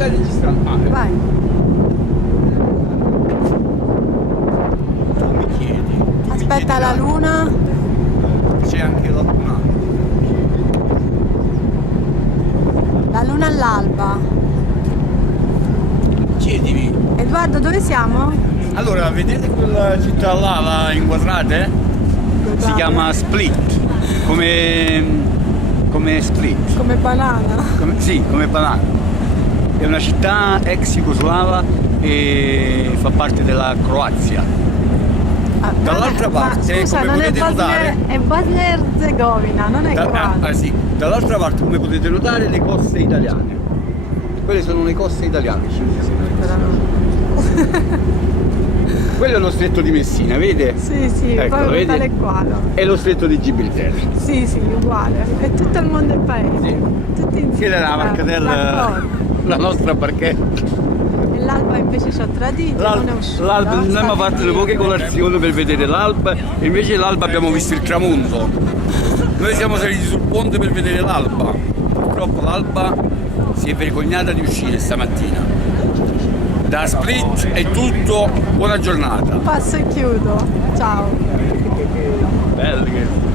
Stai registrando? Ah, Vai. tu mi chiedi. Aspetta la luna. C'è anche la luna. La luna all'alba. Chiedimi. Edoardo, dove siamo? Allora, vedete quella città là, la inquadrate? Si chiama Split, come street. Come banana. Sì, come banana. È una città ex jugoslava e fa parte della Croazia. Ah, Dall'altra parte, scusa, come non potete notare, è Bosnia e Erzegovina, non è Croazia. sì, dall'altra parte, come potete notare, le coste italiane. Quelle sono le coste italiane. Quello è lo stretto di Messina, vede? Sì, sì, Ecco, proprio vedi? tale e quale. È lo stretto di Gibilterra. Sì, sì, uguale. È tutto il mondo del paese. Sì. Tutti insieme. Quella è la marcatella, D'accordo. la nostra barchetta. E l'alba invece ci ho tradito, non è uscita. L'alba, noi abbiamo Sta fatto le poche colazioni per vedere l'alba, e invece l'alba abbiamo visto il tramonto. Noi siamo saliti sul ponte per vedere l'alba. Purtroppo l'alba si è vergognata di uscire stamattina. Da Split è tutto, buona giornata. Passo e chiudo. Ciao. Bello che...